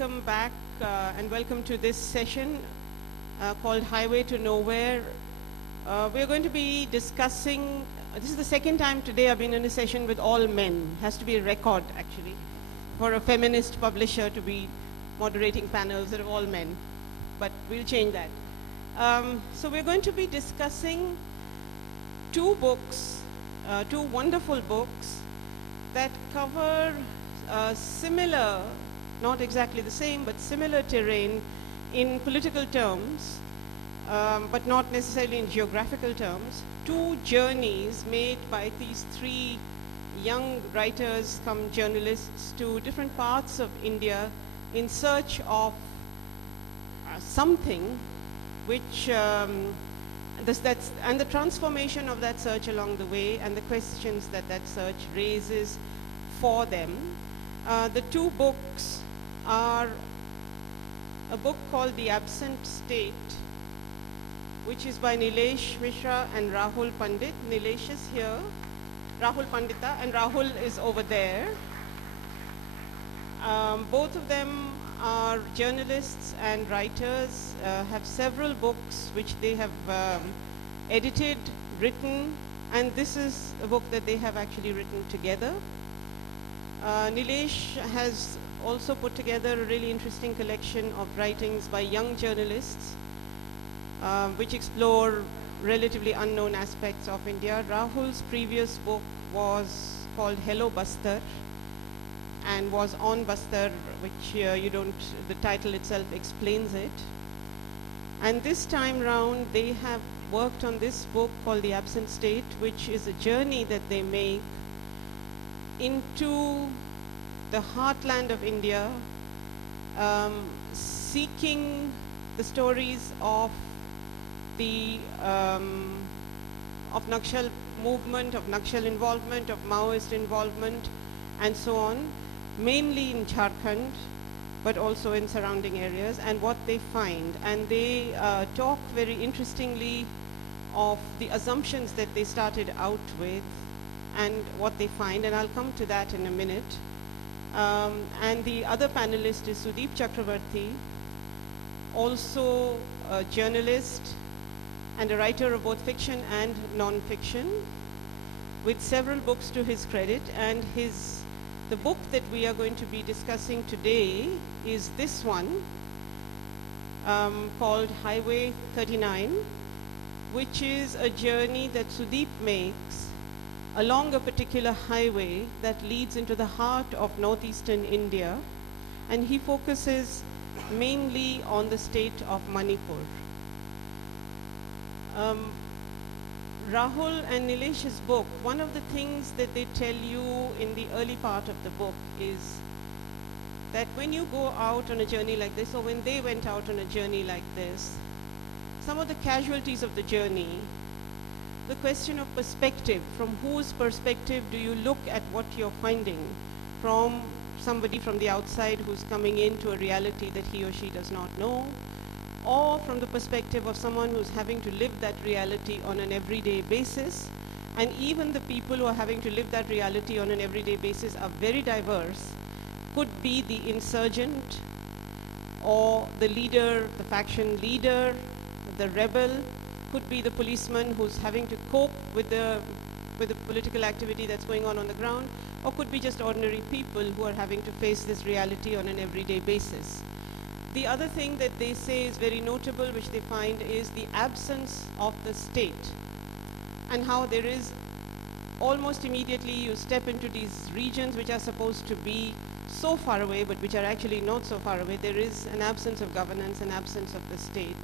Welcome back and welcome to this session called Highway to Nowhere. We're going to be discussing, this is the second time today I've been in a session with all men. Has to be a record actually for a feminist publisher to be moderating panels that are all men, but we'll change that. So we're going to be discussing two books, two wonderful books that cover similar, not exactly the same, but similar terrain in political terms, but not necessarily in geographical terms. Two journeys made by these three young writers come journalists to different parts of India in search of something which, and the transformation of that search along the way and the questions that that search raises for them. The two books are a book called The Absent State, which is by Nilesh Mishra and Rahul Pandit. Nilesh is here, Rahul Pandita, and Rahul is over there. Both of them are journalists and writers, have several books which they have edited, written, and this is a book that they have actually written together. Nilesh has also put together a really interesting collection of writings by young journalists which explore relatively unknown aspects of India. Rahul's previous book was called Hello Bastar and was on Bastar, which the title itself explains it. And this time round they have worked on this book called The Absent State, which is a journey that they make into the heartland of India, seeking the stories of the of Nakshal movement, of Nakshal involvement, of Maoist involvement, and so on, mainly in Jharkhand, but also in surrounding areas, and what they find. And they talk very interestingly of the assumptions that they started out with and what they find, and I'll come to that in a minute. And the other panelist is Sudeep Chakravarti, also a journalist and a writer of both fiction and non-fiction, with several books to his credit. And the book that we are going to be discussing today is this one, called Highway 39, which is a journey that Sudeep makes along a particular highway that leads into the heart of northeastern India, and he focuses mainly on the state of Manipur. Rahul and Nilesh's book, one of the things that they tell you in the early part of the book is that when you go out on a journey like this, or when they went out on a journey like this, some of the casualties of the journey, the question of perspective, from whose perspective do you look at what you're finding? From somebody from the outside who's coming into a reality that he or she does not know, or from the perspective of someone who's having to live that reality on an everyday basis. And even the people who are having to live that reality on an everyday basis are very diverse. Could be the insurgent, or the leader, the faction leader, the rebel, could be the policeman who's having to cope with the political activity that's going on the ground, or could be just ordinary people who are having to face this reality on an everyday basis. The other thing that they say is very notable, which they find, is the absence of the state, and how there is almost immediately you step into these regions which are supposed to be so far away, but which are actually not so far away. There is an absence of governance, an absence of the state.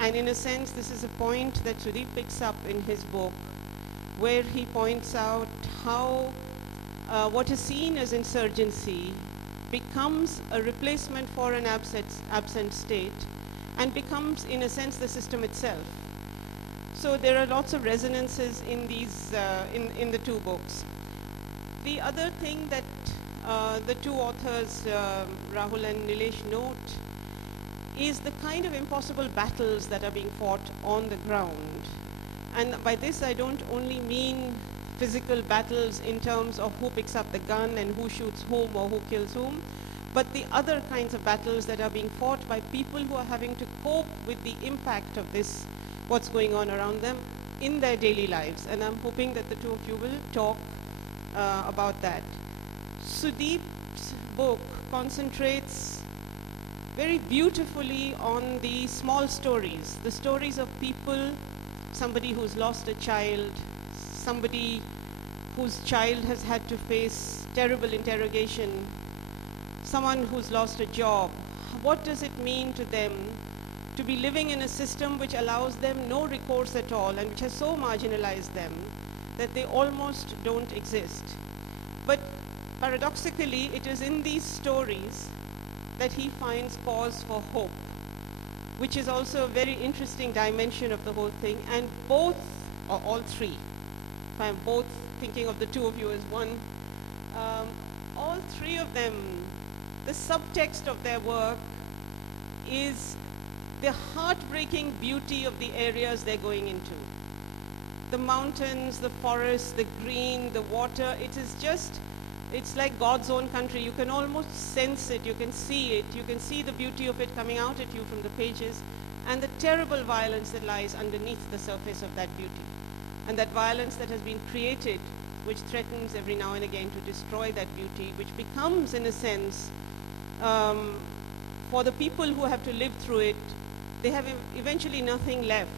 And in a sense, this is a point that Sudeep picks up in his book, where he points out how what is seen as insurgency becomes a replacement for an absent state, and becomes, in a sense, the system itself. So there are lots of resonances in these, in the two books. The other thing that the two authors, Rahul and Nilesh, note is the kind of impossible battles that are being fought on the ground. And by this, I don't only mean physical battles in terms of who picks up the gun and who shoots whom or who kills whom, but the other kinds of battles that are being fought by people who are having to cope with the impact of this, what's going on around them in their daily lives. And I'm hoping that the two of you will talk about that. Sudeep's book concentrates very beautifully on the small stories, the stories of people, somebody who's lost a child, somebody whose child has had to face terrible interrogation, someone who's lost a job. What does it mean to them to be living in a system which allows them no recourse at all and which has so marginalized them that they almost don't exist? But paradoxically, it is in these stories that he finds cause for hope, which is also a very interesting dimension of the whole thing. And both, or all three, if I'm both thinking of the two of you as one, all three of them, the subtext of their work is the heartbreaking beauty of the areas they're going into. The mountains, the forests, the green, the water, it is just, it's like God's own country. You can almost sense it, you can see it, you can see the beauty of it coming out at you from the pages, and the terrible violence that lies underneath the surface of that beauty. And that violence that has been created, which threatens every now and again to destroy that beauty, which becomes, in a sense, for the people who have to live through it, they have eventually nothing left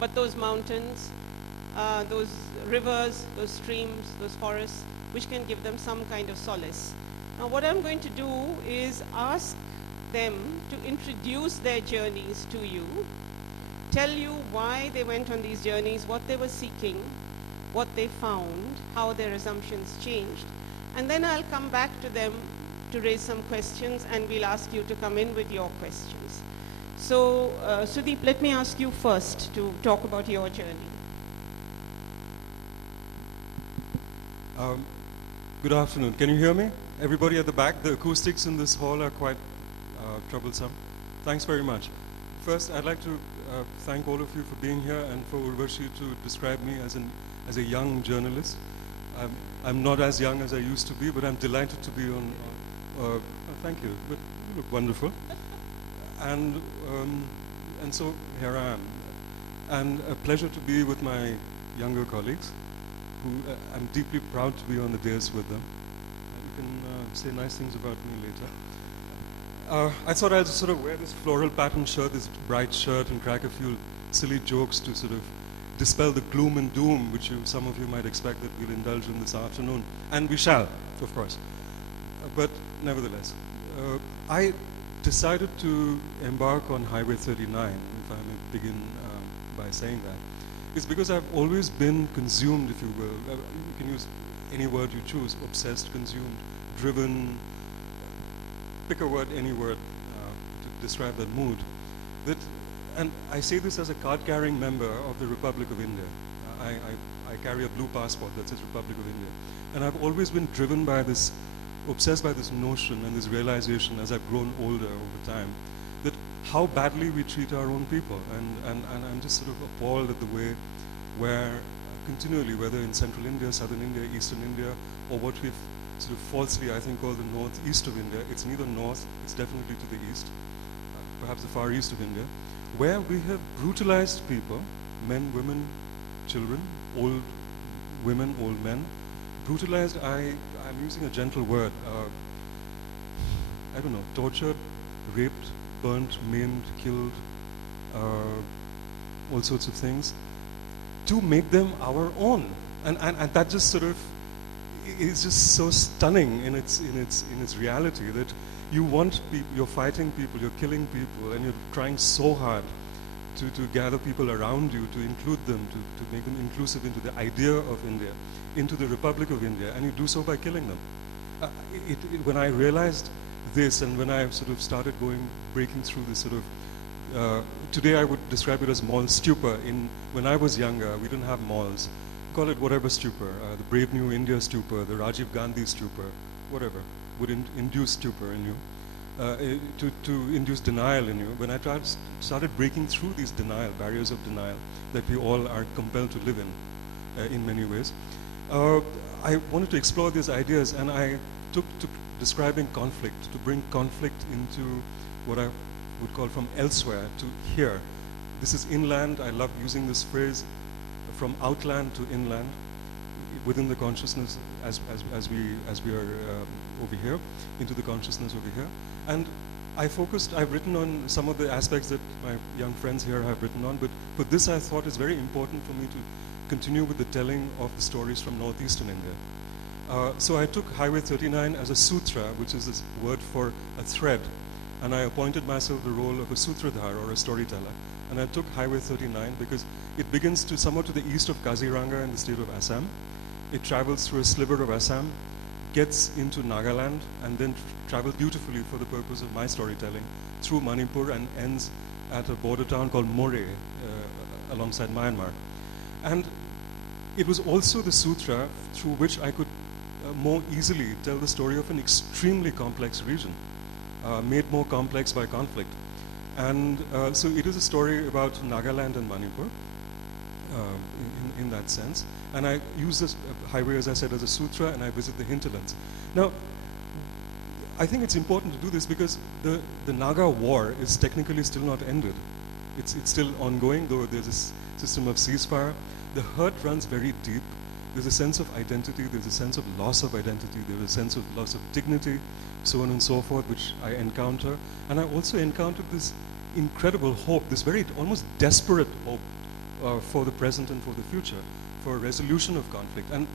but those mountains, those rivers, those streams, those forests, which can give them some kind of solace. Now, what I'm going to do is ask them to introduce their journeys to you, tell you why they went on these journeys, what they were seeking, what they found, how their assumptions changed, and then I'll come back to them to raise some questions, and we'll ask you to come in with your questions. So, Sudeep, let me ask you first to talk about your journey. Good afternoon. Can you hear me? Everybody at the back? The acoustics in this hall are quite troublesome. Thanks very much. First, I'd like to thank all of you for being here and for Urvashi to describe me as a young journalist. I'm not as young as I used to be, but I'm delighted to be on. Thank you. But you look wonderful. And so here I am. And a pleasure to be with my younger colleagues, who I'm deeply proud to be on the dais with them. You can say nice things about me later. I thought I'd sort of wear this floral pattern shirt, this bright shirt, and crack a few silly jokes to sort of dispel the gloom and doom which some of you might expect that we'll indulge in this afternoon. And we shall, of course. But nevertheless, I decided to embark on Highway 39, if I may begin by saying that. It's because I've always been consumed, if you will. You can use any word you choose: obsessed, consumed, driven. Pick a word, any word, to describe that mood. And I say this as a card-carrying member of the Republic of India. I carry a blue passport that says Republic of India. And I've always been driven by this, obsessed by this notion and this realization as I've grown older over time, that how badly we treat our own people. And I'm just sort of appalled at the way where continually, whether in Central India, Southern India, Eastern India, or what we've sort of falsely, I think, called the northeast of India, it's neither north, it's definitely to the east, perhaps the far east of India, where we have brutalized people, men, women, children, old women, old men, brutalized, I'm using a gentle word, I don't know, tortured, raped, burnt, maimed, killed, all sorts of things, to make them our own. And that just sort of is just so stunning in its reality, that you want people, you're fighting people, you're killing people, and you're trying so hard to gather people around you, to include them, to make them inclusive into the idea of India, into the Republic of India, and you do so by killing them. When I realized this, and when I sort of started breaking through this sort of, today I would describe it as mall stupor. When I was younger, we didn't have malls. Call it whatever stupor, the Brave New India stupor, the Rajiv Gandhi stupor, whatever, would induce stupor in you, to induce denial in you. When I started breaking through these barriers of denial that we all are compelled to live in many ways, I wanted to explore these ideas, and I took describing conflict, to bring conflict into what I would call from elsewhere to here. This is inland. I love using this phrase, from outland to inland, within the consciousness as we are over here, into the consciousness over here. And I've written on some of the aspects that my young friends here have written on, but for this I thought it's very important for me to continue with the telling of the stories from northeastern India. So I took Highway 39 as a sutra, which is this word for a thread, and I appointed myself the role of a sutradhar, or a storyteller. And I took Highway 39 because it begins somewhat to the east of Kaziranga in the state of Assam. It travels through a sliver of Assam, gets into Nagaland, and then travels beautifully for the purpose of my storytelling through Manipur and ends at a border town called Moreh alongside Myanmar. And it was also the sutra through which I could more easily tell the story of an extremely complex region, made more complex by conflict. And so it is a story about Nagaland and Manipur in that sense. And I use this highway, as I said, as a sutra, and I visit the hinterlands. Now, I think it's important to do this because the Naga war is technically still not ended. It's still ongoing, though there's a system of ceasefire. The hurt runs very deep. There's a sense of identity, there's a sense of loss of identity, there's a sense of loss of dignity, so on and so forth, which I encounter. And I also encountered this incredible hope, this very almost desperate hope for the present and for the future, for a resolution of conflict. And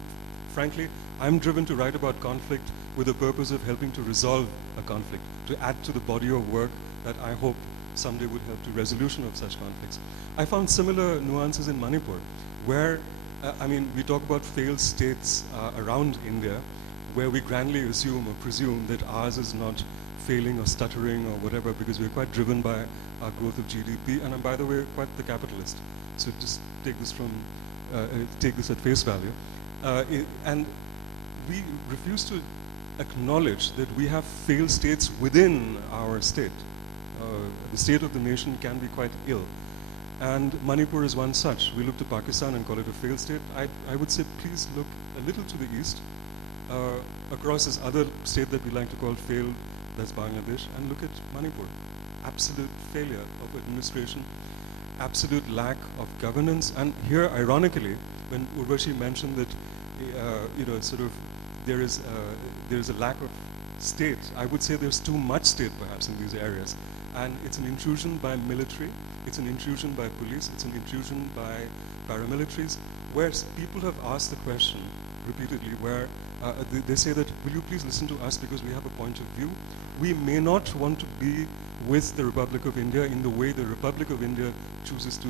frankly, I'm driven to write about conflict with the purpose of helping to resolve a conflict, to add to the body of work that I hope someday would help to resolution of such conflicts. I found similar nuances in Manipur, where, we talk about failed states around India, where we grandly assume or presume that ours is not failing or stuttering or whatever, because we're quite driven by our growth of GDP, and I'm, by the way, quite the capitalist. So just take this at face value. And we refuse to acknowledge that we have failed states within our state. The state of the nation can be quite ill. And Manipur is one such. We look to Pakistan and call it a failed state. I would say please look a little to the east, across this other state that we like to call failed, that's Bangladesh, and look at Manipur. Absolute failure of administration, absolute lack of governance. And here, ironically, when Urvashi mentioned that there is a lack of state, I would say there's too much state perhaps in these areas. And it's an intrusion by military, it's an intrusion by police, it's an intrusion by paramilitaries, where people have asked the question repeatedly, where they say that, will you please listen to us because we have a point of view? We may not want to be with the Republic of India in the way the Republic of India chooses to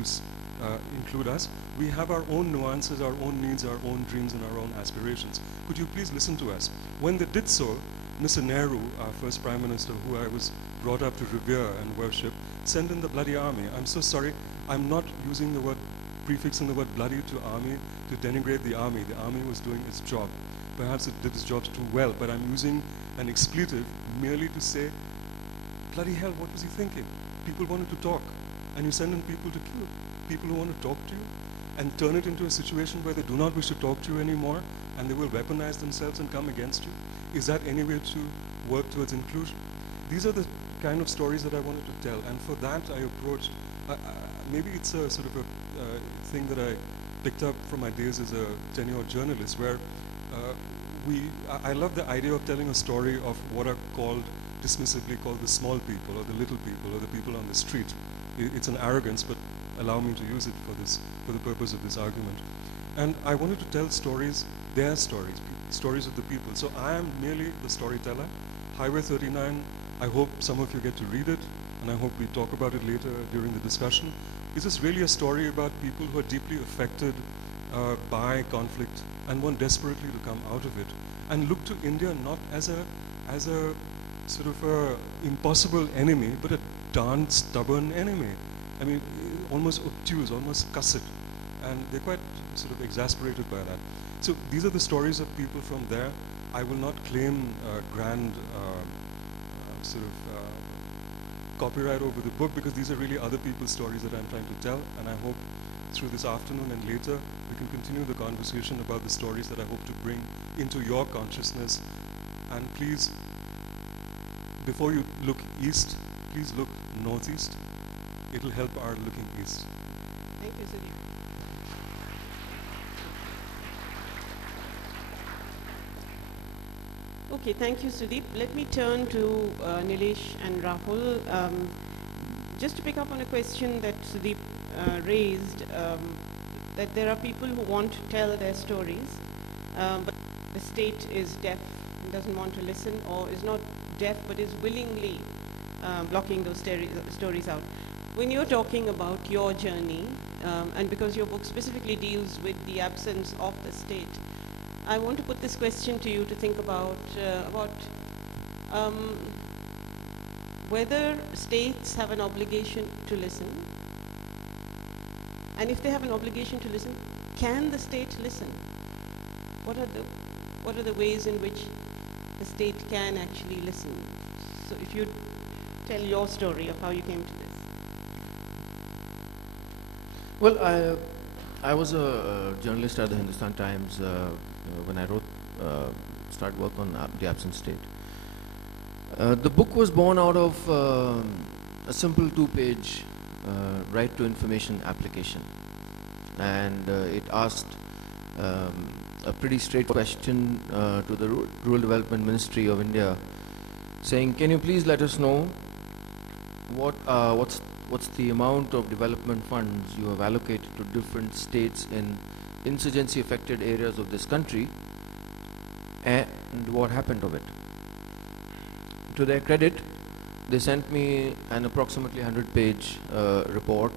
include us. We have our own nuances, our own needs, our own dreams, and our own aspirations. Could you please listen to us? When they did so, Mr. Nehru, our first Prime Minister, who I was brought up to revere and worship, sent in the bloody army. I'm so sorry, I'm not using the word, prefixing the word bloody to army to denigrate the army. The army was doing its job. Perhaps it did its job too well, but I'm using an expletive merely to say, bloody hell, what was he thinking? People wanted to talk, and you send in people to kill people who want to talk to you, and turn it into a situation where they do not wish to talk to you anymore, and they will weaponize themselves and come against you. Is that any way to work towards inclusion? These are the kind of stories that I wanted to tell, and for that I approached, maybe it's a sort of a thing that I picked up from my days as a tenured journalist, where I love the idea of telling a story of what are dismissively called the small people, or the little people, or the people on the street. It's an arrogance, but allow me to use it for the purpose of this argument. And I wanted to tell stories, their stories, stories of the people. So I am merely the storyteller. Highway 39, I hope some of you get to read it, and I hope we talk about it later during the discussion. Is this really a story about people who are deeply affected by conflict and want desperately to come out of it, and look to India not as a sort of a impossible enemy, but a darn stubborn enemy. I mean, almost obtuse, almost cussed, and they're quite sort of exasperated by that. So these are the stories of people from there. I will not claim grand copyright over the book, because these are really other people's stories that I'm trying to tell, and I hope through this afternoon and later we can continue the conversation about the stories that I hope to bring into your consciousness. And please before you look east, please look northeast. It'll help our looking east. Thank you, Sudeep. Okay, thank you, Sudeep. Let me turn to Nilesh and Rahul. Just to pick up on a question that Sudeep raised, that there are people who want to tell their stories, but the state is deaf and doesn't want to listen, or is not deaf but is willingly blocking those stories out. When you're talking about your journey, and because your book specifically deals with the absence of the state, I want to put this question to you to think about whether states have an obligation to listen, and if they have an obligation to listen, can the state listen? What are the ways in which the state can actually listen? So if you tell your story of how you came to this. Well, I was a journalist at the Hindustan Times when I started work on the absent state. The book was born out of a simple 2-page right to information application, and it asked a pretty straight question to the Rural Development Ministry of India, saying, can you please let us know what's the amount of development funds you have allocated to different states in insurgency affected areas of this country, and what happened of it. To their credit, they sent me an approximately 100-page report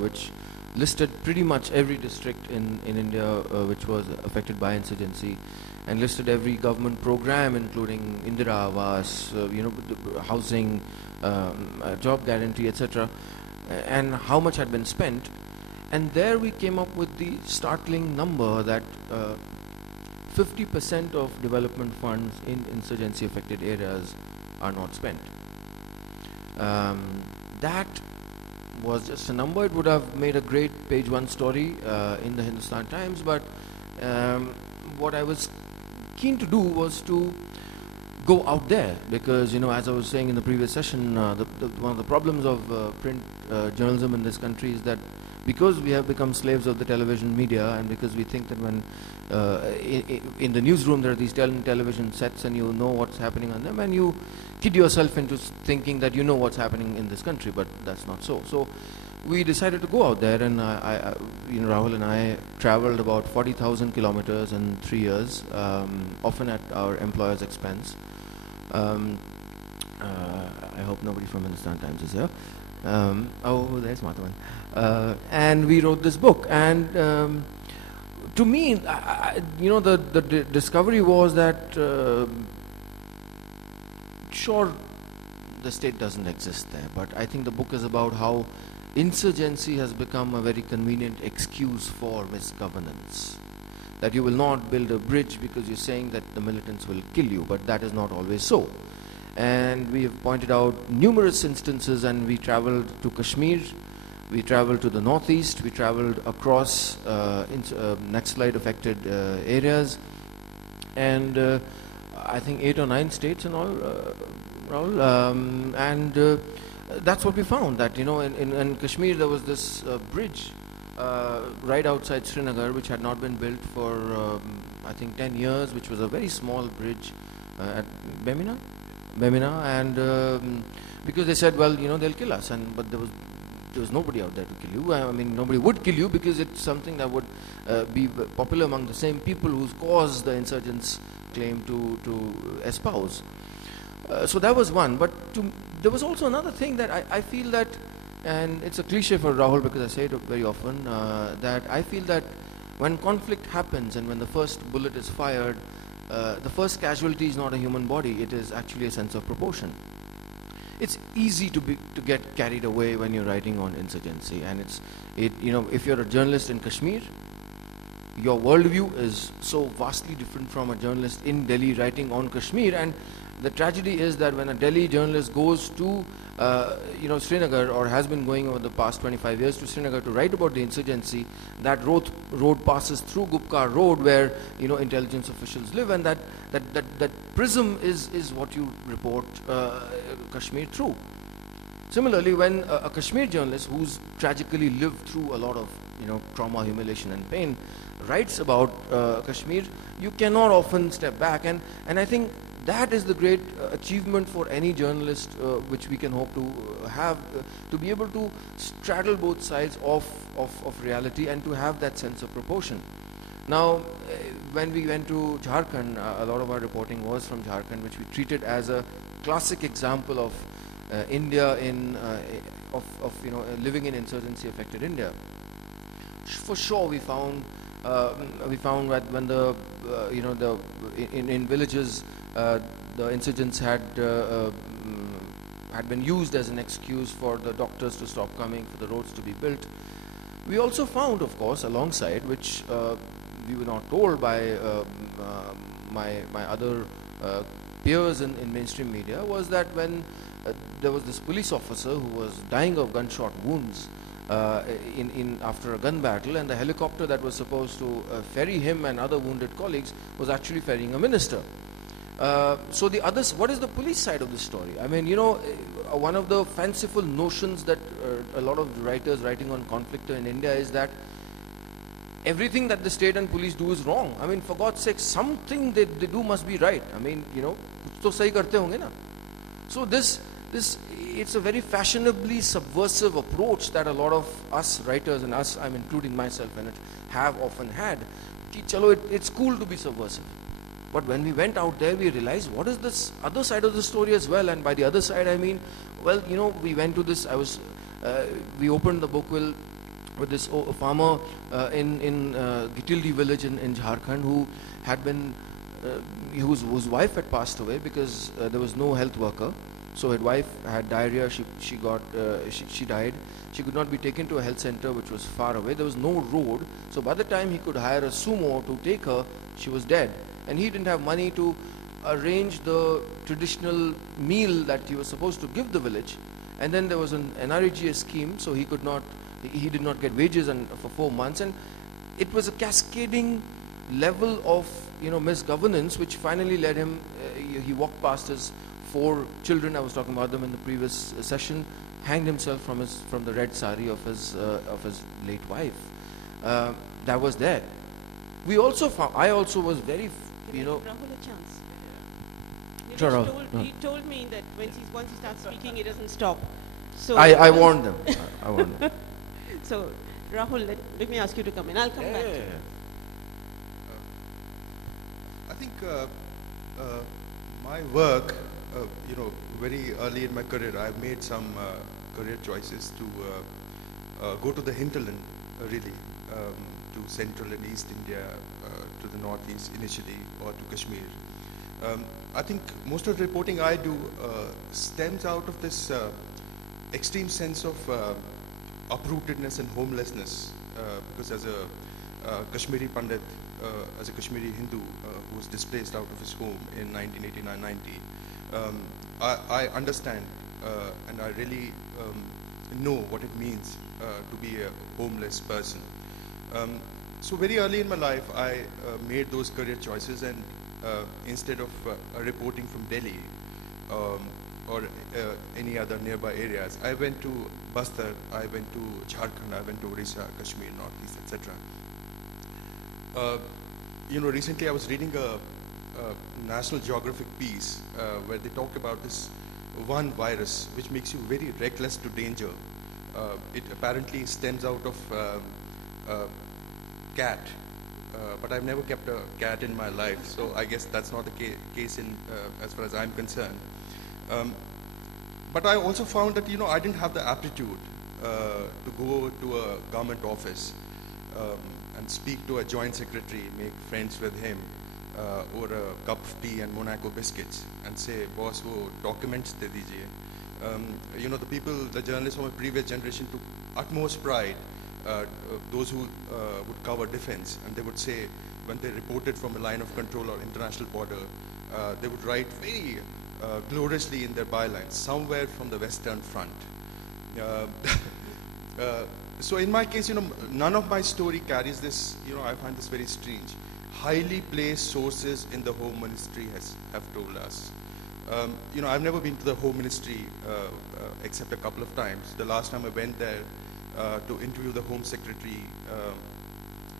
which listed pretty much every district in India which was affected by insurgency, and listed every government program including Indira Awas, housing, job guarantee, etc., and how much had been spent. And there we came up with the startling number that 50% of development funds in insurgency affected areas are not spent. That was just a number. It would have made a great page 1 story in the Hindustan Times, but what I was keen to do was to go out there, because as I was saying in the previous session, one of the problems of print journalism in this country is that because we have become slaves of the television media, and because we think that when in the newsroom there are these television sets and you know what's happening on them, and you kid yourself into thinking that you know what's happening in this country, but that's not so. So we decided to go out there, and Rahul and I traveled about 40,000 kilometers in 3 years, often at our employer's expense. I hope nobody from Hindustan Times is here. Oh, there's Madhavan. And we wrote this book, and to me, the discovery was that sure, the state doesn't exist there, but I think the book is about how insurgency has become a very convenient excuse for misgovernance. That you will not build a bridge because you're saying that the militants will kill you, but that is not always so. And we have pointed out numerous instances, and we traveled to Kashmir, we traveled to the northeast, we traveled across Naxalite affected areas, and I think 8 or 9 states and all, Rahul, and that's what we found, that in Kashmir there was this bridge right outside Srinagar which had not been built for I think 10 years, which was a very small bridge at Bemina, and because they said, well, they'll kill us, but there was nobody out there to kill you. I mean, nobody would kill you because it's something that would be popular among the same people whose cause the insurgents claim to espouse. So that was one, but there was also another thing that I feel that, and it's a cliche for Rahul because I say it very often, that I feel that when conflict happens and when the first bullet is fired, the first casualty is not a human body, it is actually a sense of proportion. It's easy to get carried away when you're writing on insurgency, and if you're a journalist in Kashmir, your worldview is so vastly different from a journalist in Delhi writing on Kashmir, and The tragedy is that when a Delhi journalist goes to Srinagar, or has been going over the past 25 years to Srinagar to write about the insurgency, that road passes through Gupkar Road, where intelligence officials live, and that prism is what you report Kashmir through. Similarly, when a Kashmir journalist who's tragically lived through a lot of trauma, humiliation and pain writes about Kashmir, you cannot often step back, and I think that is the great achievement for any journalist, which we can hope to have, to be able to straddle both sides of reality and to have that sense of proportion. Now, when we went to Jharkhand, a lot of our reporting was from Jharkhand, which we treated as a classic example of India living in insurgency-affected India. For sure, we found that when in villages the insurgents had been used as an excuse for the doctors to stop coming, for the roads to be built. We also found, of course, alongside, which we were not told by my other peers in mainstream media, was that when there was this police officer who was dying of gunshot wounds after a gun battle, and the helicopter that was supposed to ferry him and other wounded colleagues was actually ferrying a minister. So what is the police side of the story? I mean, one of the fanciful notions that a lot of writers writing on conflict in India is that everything that the state and police do is wrong. I mean, for God's sake, something they do must be right. I mean, kuch to sahi karte honge na. So it's a very fashionably subversive approach that a lot of us writers, and us, I'm including myself in it, have often had. Ki chalo, it's cool to be subversive. But when we went out there, we realized what is this other side of the story as well. And by the other side, I mean, well, we went to this. We opened the book with this farmer in Gitildi village in Jharkhand, who had been, whose wife had passed away because there was no health worker. So his wife had diarrhea. She died. She could not be taken to a health center, which was far away. There was no road. So by the time he could hire a sumo to take her, she was dead. And he didn't have money to arrange the traditional meal that he was supposed to give the village. And then there was an NREGA scheme, so he did not get wages for 4 months. And it was a cascading level of misgovernance, which finally led him. He walked past his 4 children. I was talking about them in the previous session. Hanged himself from the red sari of his late wife. That was there. We also found. I also was very. Rahul a chance. Sure, He told me that once he starts speaking, he doesn't stop. So I warned them. I warned them. So, Rahul, let me ask you to come in. I'll come back to you. I think my work, very early in my career, I made some career choices to go to the hinterland, really, to central and east India, to the northeast initially, or to Kashmir. I think most of the reporting I do stems out of this extreme sense of uprootedness and homelessness, because as a Kashmiri Pandit, as a Kashmiri Hindu who was displaced out of his home in 1989-90, I understand and I really know what it means to be a homeless person. So very early in my life, I made those career choices, and instead of reporting from Delhi or any other nearby areas, I went to Bastar, I went to Jharkhand, I went to Orissa, Kashmir, Northeast, etc. Recently I was reading a National Geographic piece where they talk about this one virus which makes you very reckless to danger. It apparently stems out of cat, but I've never kept a cat in my life, so I guess that's not the case in as far as I'm concerned. But I also found that I didn't have the aptitude to go to a government office and speak to a joint secretary, make friends with him over a cup of tea and Monaco biscuits, and say, boss, wo documents de dijiye. The journalists from a previous generation took utmost pride. Those who would cover defense, and they would say, when they reported from a line of control or international border, they would write very gloriously in their bylines, somewhere from the Western Front. So in my case, none of my story carries this, I find this very strange. Highly placed sources in the Home Ministry have told us. I've never been to the Home Ministry except a couple of times. The last time I went there to interview the Home Secretary,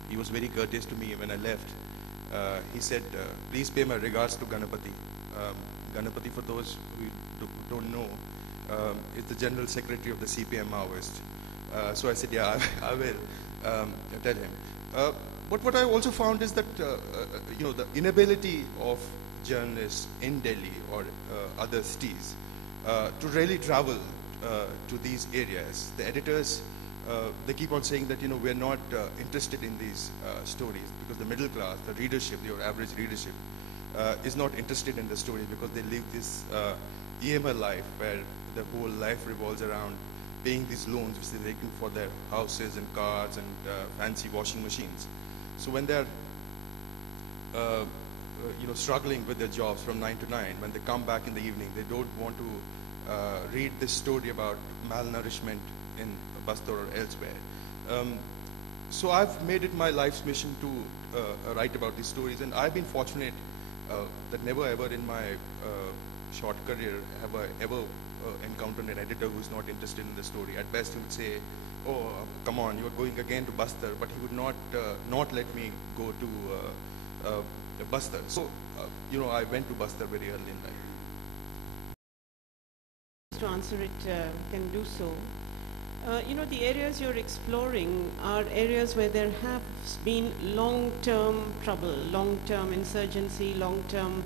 he was very courteous to me when I left. He said, please pay my regards to Ganapati. Ganapati, for those who don't know, is the General Secretary of the CPM Maoist. So I said, yeah, I will tell him. But what I also found is that, the inability of journalists in Delhi or other cities to really travel to these areas. The editors, they keep on saying that, we're not interested in these stories because the middle class, the readership, your average readership, is not interested in the story because they live this EMI life where their whole life revolves around paying these loans which they're taking for their houses and cars and fancy washing machines. So when they're struggling with their jobs from 9 to 9, when they come back in the evening, they don't want to read this story about malnourishment in Bastar or elsewhere. So I've made it my life's mission to write about these stories, and I've been fortunate that never ever in my short career have I ever encountered an editor who's not interested in the story. At best he would say, oh, come on, you're going again to Bastar, but he would not let me go to Bastar. So, I went to Bastar very early in life. To answer it, can do so. The areas you're exploring are areas where there has been long-term trouble, long-term insurgency, long-term,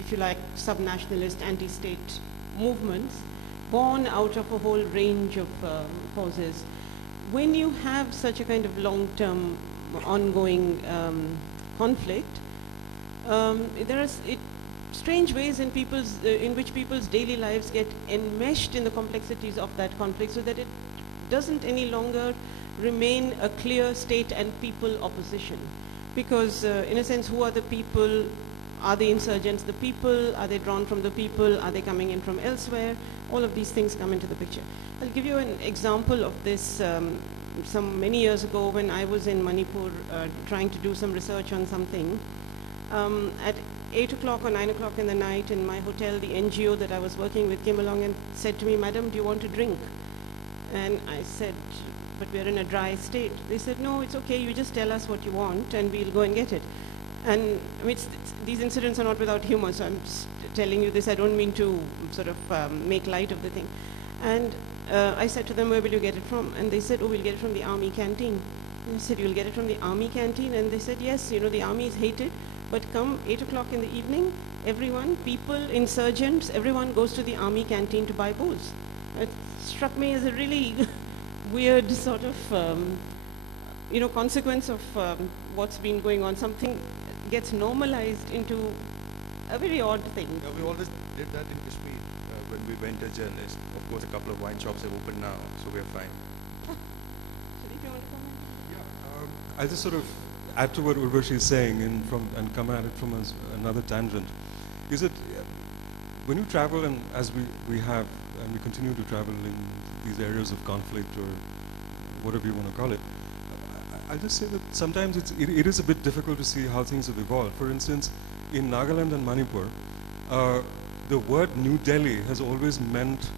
if you like, sub-nationalist, anti-state movements born out of a whole range of causes. When you have such a kind of long-term, ongoing conflict, there are strange ways in which people's daily lives get enmeshed in the complexities of that conflict, so that it doesn't any longer remain a clear state and people opposition. Because in a sense, who are the people? Are the insurgents the people? Are they drawn from the people? Are they coming in from elsewhere? All of these things come into the picture. I'll give you an example of this. Many years ago, when I was in Manipur trying to do some research on something, at 8 o'clock or 9 o'clock in the night in my hotel, the NGO that I was working with came along and said to me, "Madam, do you want to drink?" And I said, "But we're in a dry state." They said, "No, it's okay, you just tell us what you want and we'll go and get it." And these incidents are not without humor, so I'm just telling you this. I don't mean to sort of make light of the thing. And I said to them, "Where will you get it from?" And they said, "Oh, we'll get it from the army canteen." And I said, "You'll get it from the army canteen?" And they said, "Yes, the army is hated, but come 8 o'clock in the evening, everyone, people, insurgents, everyone goes to the army canteen to buy booze." It struck me as a really weird sort of, consequence of what's been going on. Something gets normalized into a very odd thing. Yeah, we always did that in Kashmir when we went as journalists. Of course, a couple of wine shops have opened now, so we're fine. Shariq, you want to comment? Yeah, I'll just sort of add to what Urvashi is saying and come at it from another tangent. Is that when you travel, and as we have, and we continue to travel in these areas of conflict or whatever you want to call it, I'll just say that sometimes it is a bit difficult to see how things have evolved. For instance, in Nagaland and Manipur, the word New Delhi has always meant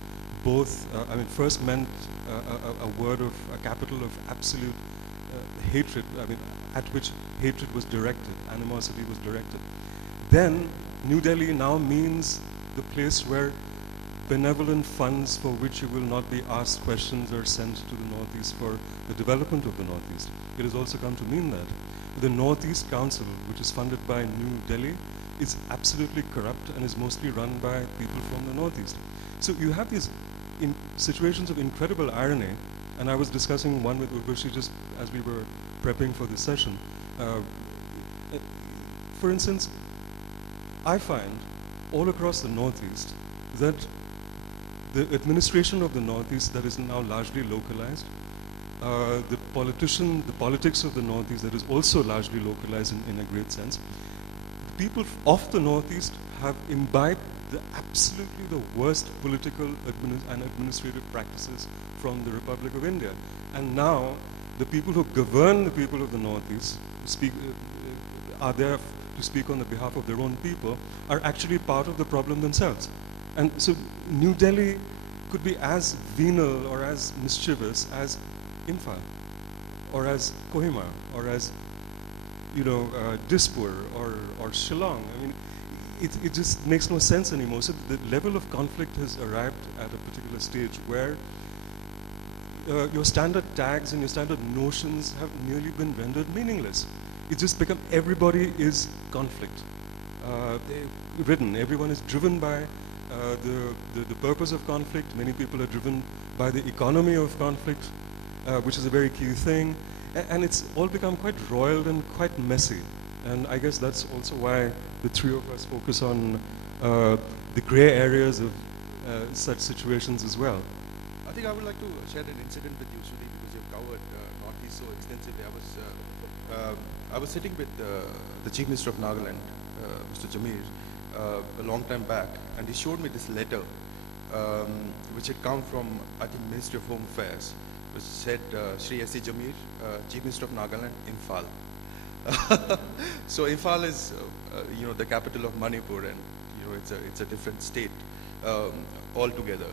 both, first meant a capital of absolute hatred, at which hatred was directed, animosity was directed. Then, New Delhi now means the place where benevolent funds for which you will not be asked questions are sent to the Northeast for the development of the Northeast. It has also come to mean that the Northeast Council, which is funded by New Delhi, is absolutely corrupt and is mostly run by people from the Northeast. So you have these situations of incredible irony, and I was discussing one with Urvashi just as we were prepping for this session. For instance, I find all across the Northeast that the administration of the Northeast that is now largely localized, the politics of the Northeast that is also largely localized in a great sense. The people of the Northeast have imbibed absolutely the worst political and administrative practices from the Republic of India. And now, the people who govern the people of the Northeast are there to speak on the behalf of their own people, are actually part of the problem themselves. And so New Delhi could be as venal or as mischievous as Imphal, or as Kohima, or as Dispur, or Shillong. I mean, it just makes no sense anymore. So the level of conflict has arrived at a particular stage where your standard tags and your standard notions have nearly been rendered meaningless. It's just become everybody is conflict ridden. Everyone is driven by the purpose of conflict. Many people are driven by the economy of conflict, which is a very key thing. And it's all become quite roiled and quite messy. And I guess that's also why the three of us focus on the gray areas of such situations as well. I think I would like to share an incident with you, Sudhi, because you've covered Northeast so extensively. I was sitting with the Chief Minister of Nagaland, Mr. Jamir, a long time back, and he showed me this letter, which had come from, I think, Ministry of Home Affairs, which said, Shri S.C. Jamir, Chief Minister of Nagaland, Imphal. So Imphal is, the capital of Manipur, and it's a different state altogether.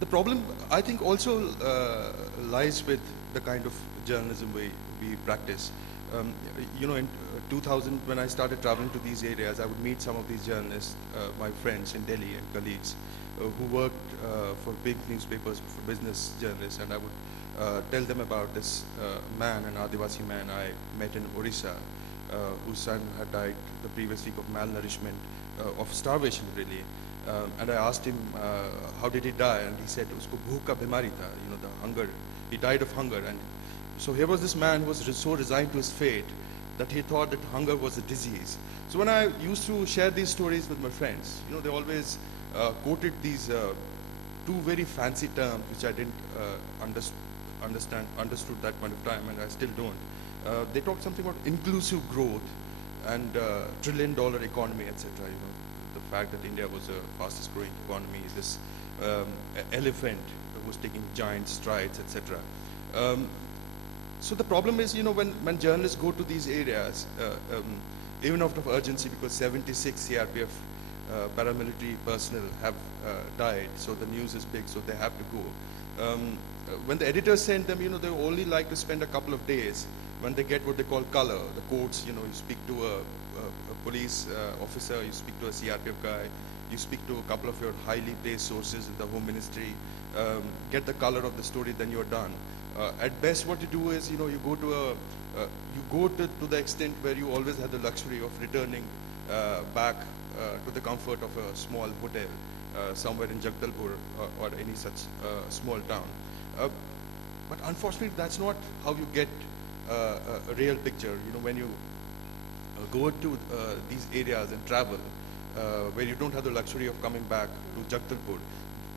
The problem, I think, also lies with the kind of journalism we practice. In 2000, when I started traveling to these areas, I would meet some of these journalists, my friends in Delhi and colleagues, who worked for big newspapers, for business journalists, and I would tell them about this man, an Adivasi man I met in Orissa, whose son had died the previous week of malnourishment, of starvation really. And I asked him, how did he die? And he said, usko bhook ka bimari tha, the hunger. He died of hunger. And so here was this man who was so resigned to his fate that he thought that hunger was a disease. So when I used to share these stories with my friends, they always quoted these two very fancy terms which I didn't understood that point of time, and I still don't. They talked something about inclusive growth and $1 trillion economy, etc. The fact that India was the fastest growing economy, this elephant was taking giant strides, etc. So the problem is, when journalists go to these areas, even out of urgency, because 76 CRPF paramilitary personnel have died, so the news is big, so they have to go. When the editors send them, they only like to spend a couple of days. When they get what they call color, the courts, you speak to a police officer, you speak to a CRPF guy, you speak to a couple of your highly placed sources in the Home Ministry, get the color of the story, then you're done. At best, what you do is, you go to the extent where you always have the luxury of returning back to the comfort of a small hotel somewhere in Jagdalpur or any such small town. But unfortunately, that's not how you get a real picture. When you go to these areas and travel, where you don't have the luxury of coming back to Jagdalpur,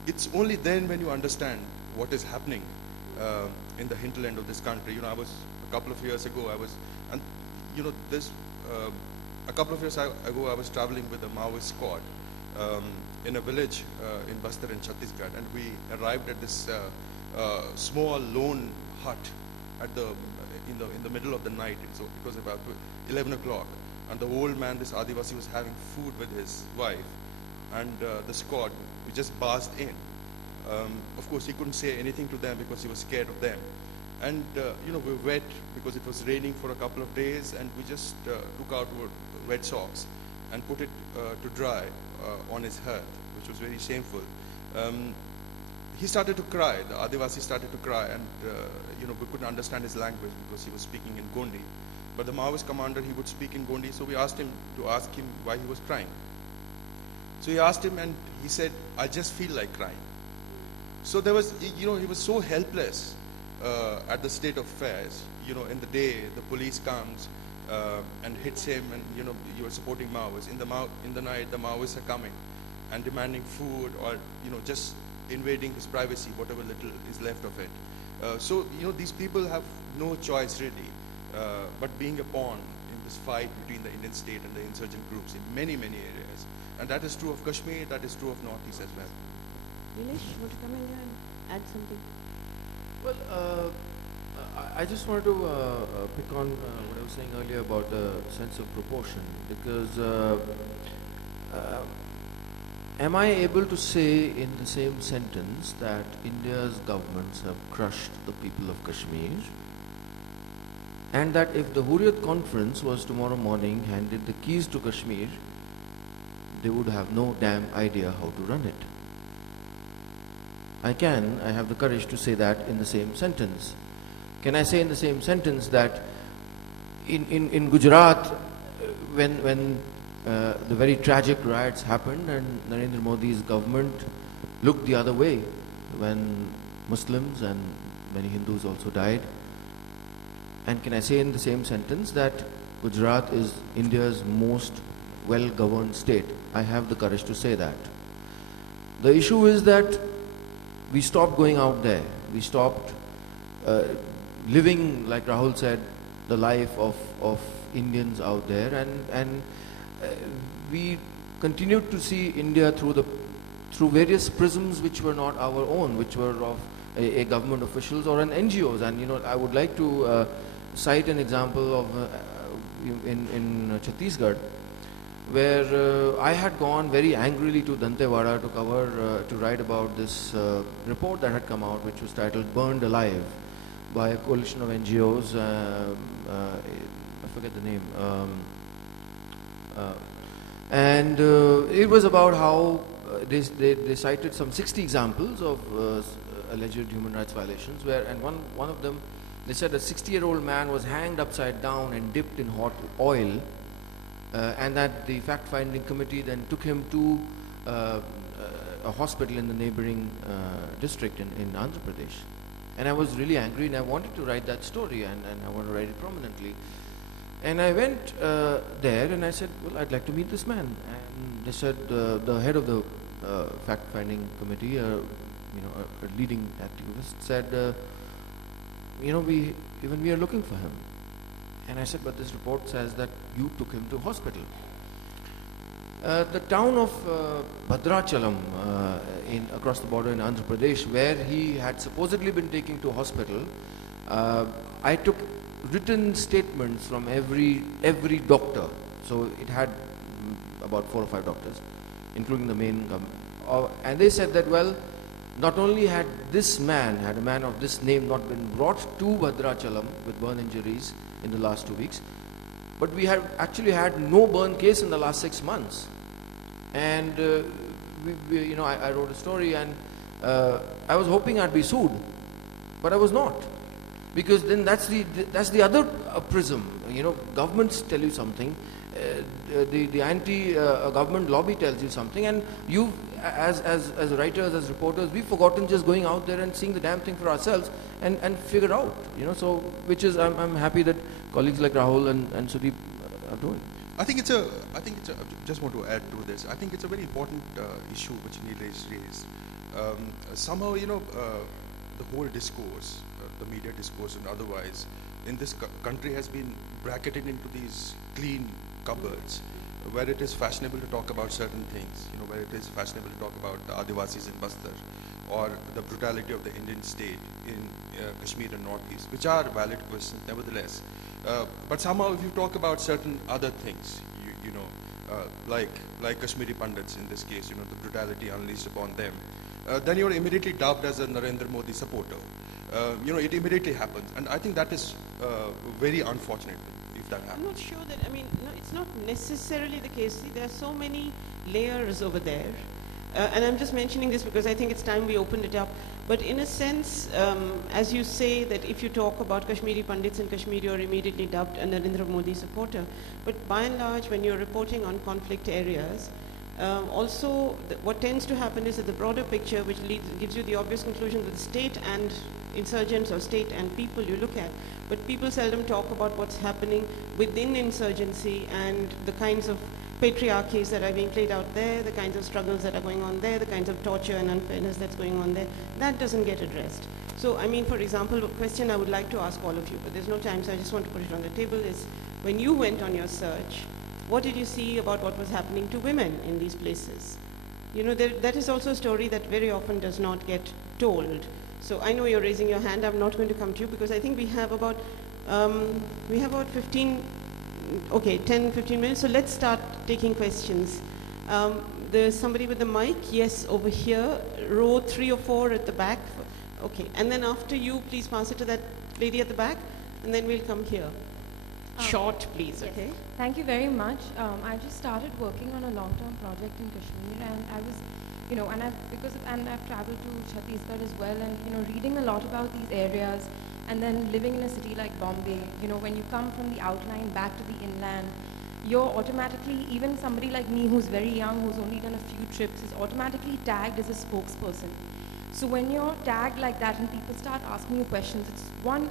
it's only then when you understand what is happening in the hinterland of this country. I was a couple of years ago. A couple of years ago, I was traveling with a Maoist squad in a village in Bastar in Chhattisgarh, and we arrived at this small lone hut in the middle of the night. So it was about 11 o'clock, and the old man, this Adivasi, was having food with his wife, and the squad, we just barged in. Of course, he couldn't say anything to them because he was scared of them. And, we were wet because it was raining for a couple of days, and we just took out our wet socks and put it to dry on his head, which was very shameful. He started to cry, the Adivasi started to cry, and, we couldn't understand his language because he was speaking in Gondi. But the Maoist commander, he would speak in Gondi, so we asked him why he was crying. So he asked him, and he said, I just feel like crying. So there was, he was so helpless at the state of affairs. In the day, the police comes and hits him, and you are supporting Maoists. In the night, the Maoists are coming and demanding food, or just invading his privacy, whatever little is left of it. So these people have no choice really, but being a pawn in this fight between the Indian state and the insurgent groups in many areas. And that is true of Kashmir, that is true of Northeast as well. Nilesh, you want to come in here and add something? Well, I just wanted to pick on what I was saying earlier about the sense of proportion, because am I able to say in the same sentence that India's governments have crushed the people of Kashmir, and that if the Hurriyat conference was tomorrow morning handed the keys to Kashmir, they would have no damn idea how to run it? I have the courage to say that in the same sentence. Can I say in the same sentence that in Gujarat, when the very tragic riots happened and Narendra Modi's government looked the other way when Muslims and many Hindus also died, and can I say in the same sentence that Gujarat is India's most well-governed state? I have the courage to say that. The issue is that we stopped going out there. We stopped living, like Rahul said, the life of Indians out there, and we continued to see India through various prisms which were not our own, which were of a government officials or an NGOs. And I would like to cite an example of in Chhattisgarh, where I had gone very angrily to Dantewada to write about this report that had come out, which was titled "Burned Alive" by a coalition of NGOs. I forget the name. And it was about how they cited some 60 examples of alleged human rights violations, and one of them, they said a 60-year-old man was hanged upside down and dipped in hot oil, and that the fact-finding committee then took him to a hospital in the neighboring district in Andhra Pradesh. And I was really angry, and I wanted to write that story, and I want to write it prominently. And I went there, and I said, well, I'd like to meet this man. And they said, the head of the fact-finding committee, a leading activist, said, we are looking for him. And I said, but this report says that you took him to hospital. The town of Bhadrachalam across the border in Andhra Pradesh, where he had supposedly been taken to hospital, I took written statements from every doctor. So it had about 4 or 5 doctors, including the main government. And they said that, well, not only had a man of this name not been brought to Bhadrachalam with burn injuries in the last 2 weeks, but we have actually had no burn case in the last 6 months. And I wrote a story, and I was hoping I'd be sued, but I was not, because then that's the other prism. Governments tell you something, the anti-government lobby tells you something, and you, as writers, as reporters, we've forgotten just going out there and seeing the damn thing for ourselves and figure out. So which is I'm happy that colleagues like Rahul and Sudeep are doing. I think it's just want to add to this. I think it's a very important issue which Nilesh raised. Somehow, the whole discourse, the media discourse and otherwise, in this country has been bracketed into these clean cupboards, where it is fashionable to talk about certain things, where it is fashionable to talk about the Adivasis in Bastar, or the brutality of the Indian state in Kashmir and Northeast, which are valid questions nevertheless. But somehow if you talk about certain other things, like Kashmiri Pandits in this case, the brutality unleashed upon them, then you're immediately dubbed as a Narendra Modi supporter. It immediately happens. And I think that is very unfortunate if that happens. I'm not sure that, it's not necessarily the case. See, there are so many layers over there. And I'm just mentioning this because I think it's time we opened it up. But in a sense, as you say, that if you talk about Kashmiri Pandits in Kashmir, you're immediately dubbed a Narendra Modi supporter. But by and large, when you're reporting on conflict areas, also what tends to happen is that the broader picture, which gives you the obvious conclusion that the state and insurgents or state and people you look at, but people seldom talk about what's happening within insurgency and the kinds of patriarchies that are being played out there, the kinds of struggles that are going on there, the kinds of torture and unfairness that's going on there. That doesn't get addressed. So, for example, a question I would like to ask all of you, but there's no time, so I just want to put it on the table, is when you went on your search, what did you see about what was happening to women in these places? You know, that is also a story that very often does not get told. So I know you're raising your hand. I'm not going to come to you because I think we have about 15, okay, 10, 15 minutes. So let's start taking questions. There's somebody with the mic. Yes, over here, row 3 or 4 at the back. Okay, and then after you, please pass it to that lady at the back, and then we'll come here. Short, please, yes. okay? Thank you very much. I just started working on a long-term project in Kashmir, and I was, you know, and I've traveled to Chhattisgarh as well, and you know, reading a lot about these areas, and then living in a city like Bombay. You know, when you come from the outline back to the inland, you're automatically, even somebody like me who's very young, who's only done a few trips, is automatically tagged as a spokesperson. So when you're tagged like that and people start asking you questions,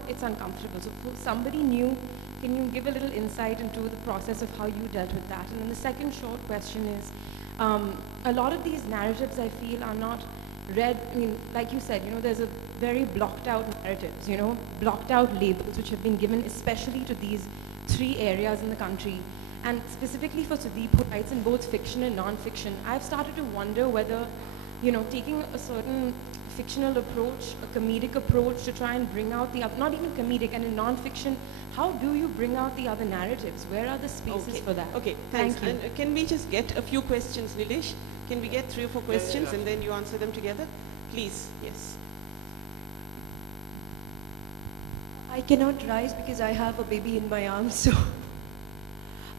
it's uncomfortable. So for somebody new, can you give a little insight into the process of how you dealt with that? And then the second short question is, a lot of these narratives I feel are not read, I mean, like you said, you know, there's a very blocked out narratives, you know, blocked out labels which have been given especially to these 3 areas in the country. And specifically for Sudeep, who writes in both fiction and non-fiction, I've started to wonder whether, you know, taking a certain fictional approach, a comedic approach to try and bring out the other, not even comedic, and in non-fiction, how do you bring out the other narratives? Where are the spaces for that? Okay, thanks. Thank you. And can we just get a few questions, Nilesh? Can we get 3 or 4 questions and then you answer them together? Please, yes. I cannot rise because I have a baby in my arms, so.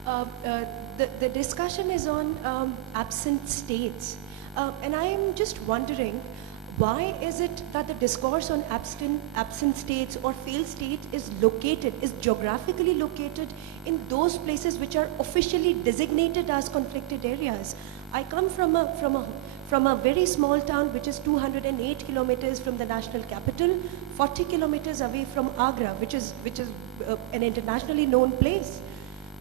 The discussion is on absent states. And I am just wondering, why is it that the discourse on absent states or failed states is geographically located in those places which are officially designated as conflicted areas? I come from a very small town which is 208 kilometers from the national capital, 40 kilometers away from Agra, which is an internationally known place.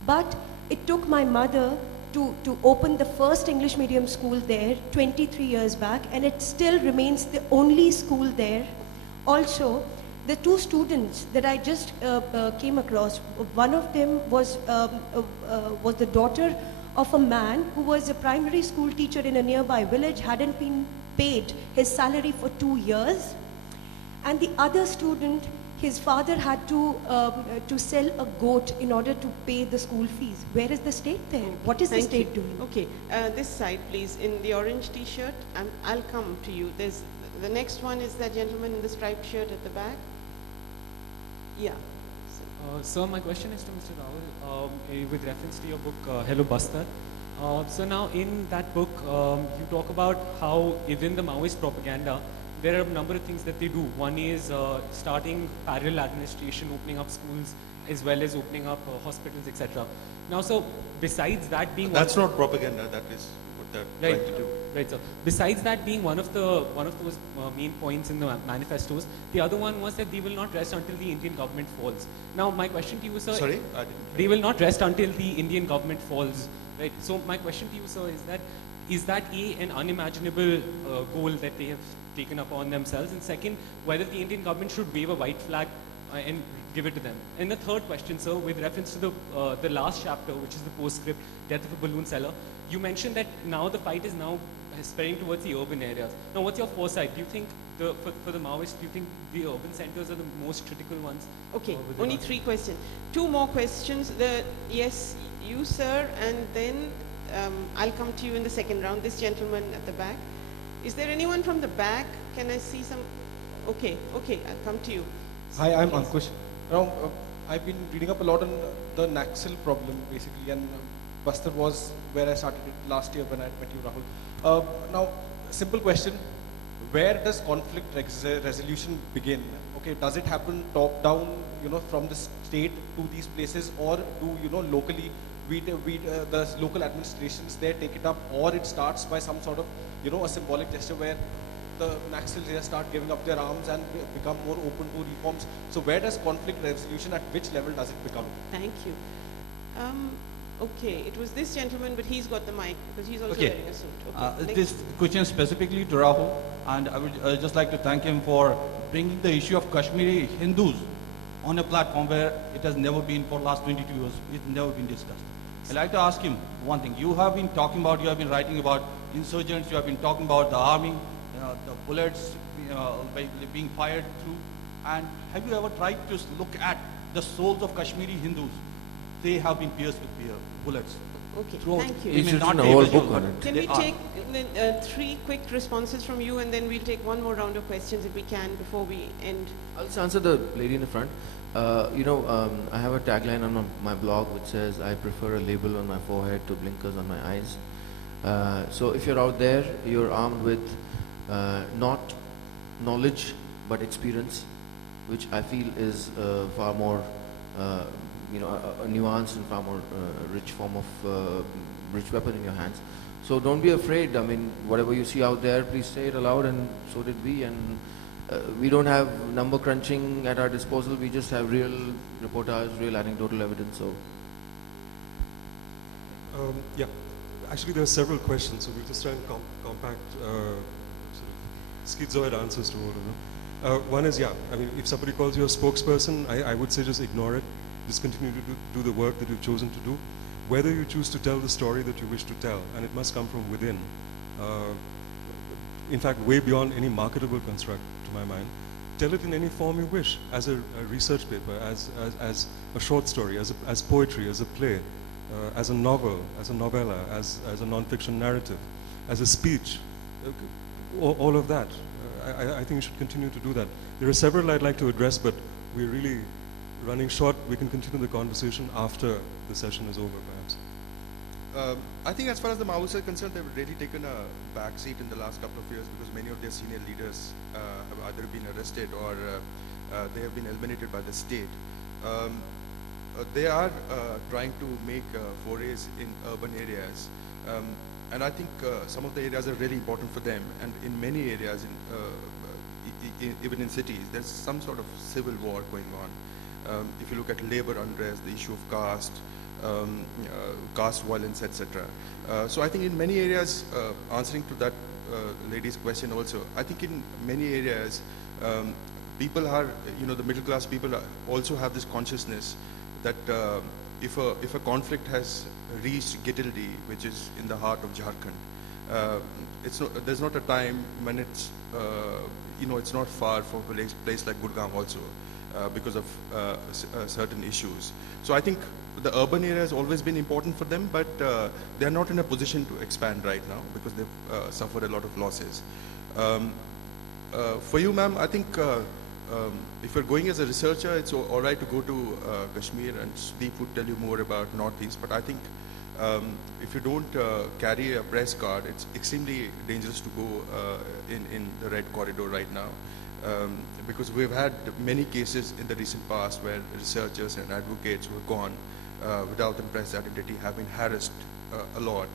But it took my mother to open the first English medium school there 23 years back, and it still remains the only school there. Also, the 2 students that I just came across, one of them was the daughter of a man who was a primary school teacher in a nearby village, hadn't been paid his salary for 2 years. And the other student, his father had to sell a goat in order to pay the school fees. Where is the state there? What is the state doing? Okay, this side, please, in the orange T-shirt. I'll come to you. The next one is that gentleman in the striped shirt at the back. Yeah. Sir, my question is to Mr. Rahul with reference to your book, Hello Bastar. So now in that book, you talk about how within the Maoist propaganda, there are a number of things that they do. One is starting parallel administration, opening up schools, as well as opening up hospitals, etc. Now, so besides that being that's not propaganda. That is what they're trying to do. Right, sir. Besides that being one of those main points in the manifestos, the other one was that they will not rest until the Indian government falls. Now, my question to you, sir. Sorry, they will not rest until the Indian government falls. Right. So, my question to you, sir, is that an unimaginable goal that they have taken upon themselves, and second, whether the Indian government should wave a white flag and give it to them. And the third question, sir, with reference to the last chapter, which is the postscript, Death of a Balloon Seller, you mentioned that now the fight is now spreading towards the urban areas. Now, what's your foresight? Do you think for the Maoists, do you think the urban centers are the most critical ones? Okay, only 3 questions. 2 more questions. Yes, you, sir, and then I'll come to you in the second round. This gentleman at the back. Is there anyone from the back? Can I see some? Okay, I'll come to you. Hi, I'm Ankush. Now, I've been reading up a lot on the Naxal problem, basically, and Bastar was where I started it last year when I met you, Rahul. Now, simple question, where does conflict resolution begin? Okay, does it happen top down, from the state to these places, or do, locally, the local administrations there take it up, or it starts by some sort of, a symbolic gesture where the Naxals here start giving up their arms and become more open to reforms. So where does conflict resolution, at which level does it become? Thank you. Okay, it was this gentleman, but he's got the mic because he's also wearing a suit. Okay. This question specifically to Rahul, and I would just like to thank him for bringing the issue of Kashmiri Hindus on a platform where it has never been for the last 22 years. It's never been discussed. I'd like to ask him one thing. You have been talking about, you have been writing about insurgents, you have been talking about the army, the bullets being fired through. And have you ever tried to look at the souls of Kashmiri Hindus? They have been pierced with bullets. Okay, Throughout. thank you. You They may should not written a be whole able to, book on but it. Can they we are. take 3 quick responses from you, and then we'll take one more round of questions if we can before we end. I'll just answer the lady in the front. I have a tagline on my blog which says, I prefer a label on my forehead to blinkers on my eyes. So if you're out there, you're armed with not knowledge but experience, which I feel is far more, a nuanced and far more rich form of rich weapon in your hands. So don't be afraid. I mean, whatever you see out there, please say it aloud, and so did we. And we don't have number crunching at our disposal. We just have real reportage, real anecdotal evidence. So, yeah, actually there are several questions, so we'll just try and compact sort of schizoid answers to all of them. One is, if somebody calls you a spokesperson, I would say just ignore it. Just continue to do the work that you've chosen to do. Whether you choose to tell the story that you wish to tell, and it must come from within. In fact, way beyond any marketable construct, to my mind. Tell it in any form you wish, as a research paper, as a short story, as poetry, as a play, as a novel, as a novella, as a non-fiction narrative, as a speech, all of that. I think you should continue to do that. There are several I'd like to address, but we're really running short. We can continue the conversation after the session is over, perhaps. I think as far as the Maoists are concerned, they've really taken a back seat in the last couple of years because many of their senior leaders have either been arrested or they have been eliminated by the state. They are trying to make forays in urban areas. And I think some of the areas are really important for them. And in many areas, even in cities, there's some sort of civil war going on. If you look at labor unrest, the issue of caste, caste violence, etc. So I think in many areas, answering to that lady's question also, I think in many areas, people are, the middle class people also have this consciousness that if a conflict has reached Gittildi, which is in the heart of Jharkhand, there's not a time when it's not far from a place like Gurgaon also, because of certain issues. So I think the urban area has always been important for them, but they're not in a position to expand right now because they've suffered a lot of losses. For you, ma'am, I think if you're going as a researcher, it's all right to go to Kashmir, and Deep would tell you more about Northeast, but I think if you don't carry a press card, it's extremely dangerous to go in the Red Corridor right now. Because we've had many cases in the recent past where researchers and advocates who have gone without the press identity have been harassed a lot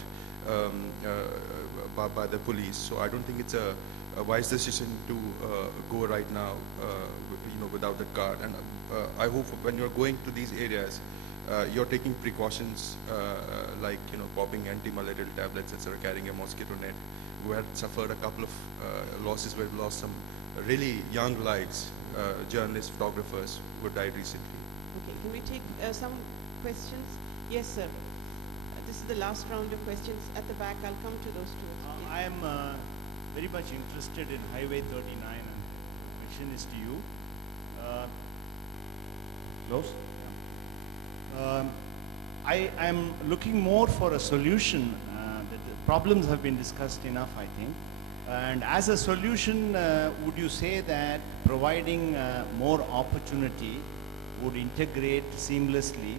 by the police. So I don't think it's a wise decision to go right now, without that card. And I hope when you're going to these areas, you're taking precautions like popping anti-malarial tablets, etc., carrying a mosquito net. We had suffered a couple of losses where we lost some really young lives, journalists, photographers who died recently. Okay, can we take some questions? Yes, sir. This is the last round of questions. At the back, I'll come to those two. I am very much interested in Highway 39, and the question is to you. Close? Yeah. I am looking more for a solution. The problems have been discussed enough, I think. And as a solution, would you say that providing more opportunity would integrate seamlessly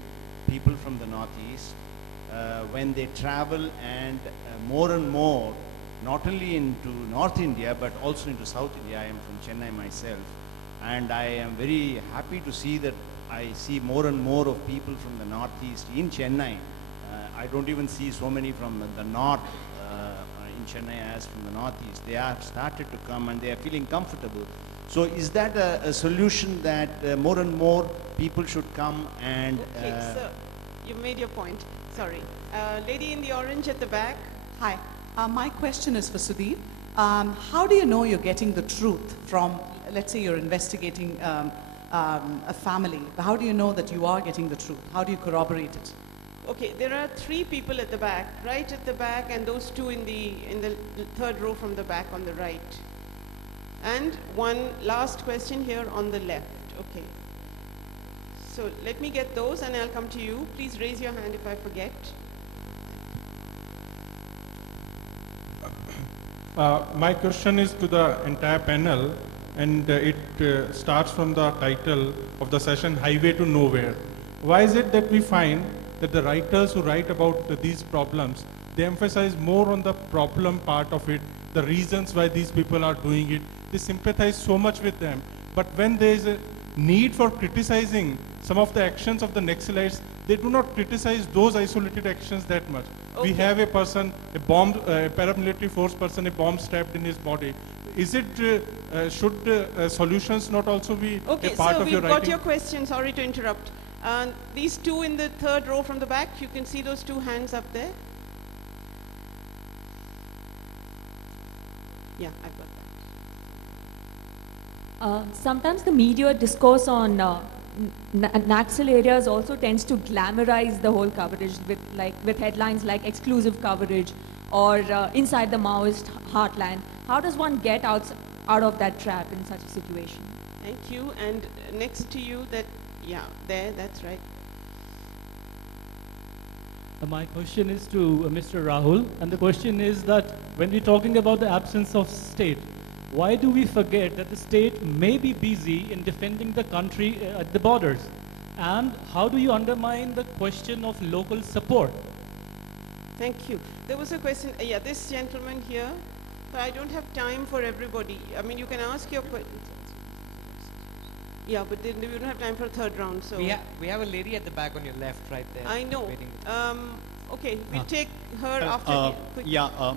people from the Northeast when they travel, and more and more, not only into North India, but also into South India? I am from Chennai myself, and I am very happy to see that I see more and more of people from the Northeast in Chennai. I don't even see so many from the North in Chennai as from the Northeast. They have started to come and they are feeling comfortable. So is that a solution that more and more people should come and... Okay, sir, you made your point. Sorry. Lady in the orange at the back. Hi. My question is for Sudeep. How do you know you're getting the truth from, let's say you're investigating a family. How do you know that you are getting the truth? How do you corroborate it? Okay, there are 3 people at the back, right at the back, and those 2 in the third row from the back on the right. And one last question here on the left. Okay. So let me get those and I'll come to you. Please raise your hand if I forget. My question is to the entire panel, and it starts from the title of the session, Highway to Nowhere. Why is it that we find that the writers who write about these problems, they emphasize more on the problem part of it, the reasons why these people are doing it. They sympathize so much with them. But when there is a need for criticizing some of the actions of the Naxalites, they do not criticize those isolated actions that much. Okay. We have a person, a bomb, a paramilitary force person, a bomb stabbed in his body. Is it, should solutions not also be a part of your writing? Okay, so we've got your question. Sorry to interrupt. These 2 in the third row from the back, you can see those 2 hands up there. Yeah, I've got that. Sometimes the media discourse on Naxal areas also tends to glamorize the whole coverage with headlines like exclusive coverage or inside the Maoist heartland. How does one get out of that trap in such a situation? Thank you. And next to you, there, that's right. My question is to Mr. Rahul, and the question is that when we're talking about the absence of state, why do we forget that the state may be busy in defending the country at the borders? And how do you undermine the question of local support? Thank you. There was a question, this gentleman here, but I don't have time for everybody. I mean, you can ask your question. Yeah, but then we don't have time for a third round, so. We have a lady at the back on your left, right there. I know. Okay, we'll take her after.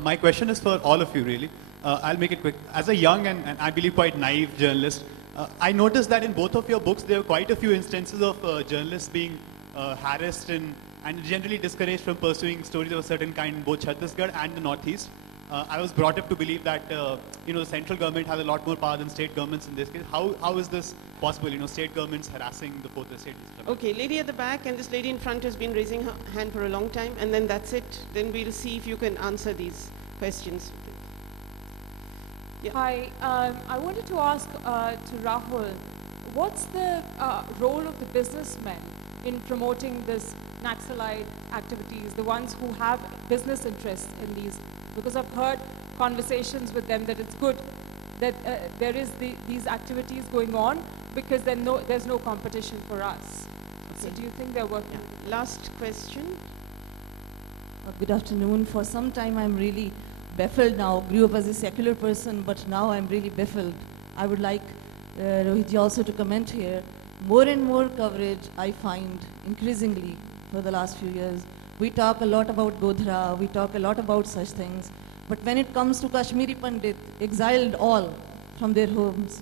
My question is for all of you, really. I'll make it quick. As a young and I believe quite naive journalist, I noticed that in both of your books there are quite a few instances of journalists being harassed and generally discouraged from pursuing stories of a certain kind in both Chhattisgarh and the Northeast. I was brought up to believe that the central government has a lot more power than state governments in this case. How is this possible? State governments harassing the fourth estate. Okay, lady at the back and this lady in front has been raising her hand for a long time, and then that's it. Then we'll see if you can answer these questions. Yeah. Hi, I wanted to ask to Rahul, what's the role of the businessmen in promoting this Naxalite activities, the ones who have business interests in these? Because I've heard conversations with them that it's good that there is these activities going on because there's no competition for us. Okay. So do you think they're working? Yeah. Last question. Good afternoon. For some time I'm really baffled now. Grew up as a secular person, but now I'm really baffled. I would like Rohitji also to comment here. More and more coverage I find increasingly for the last few years. We talk a lot about Godhra, we talk a lot about such things, but when it comes to Kashmiri Pandit, exiled all from their homes,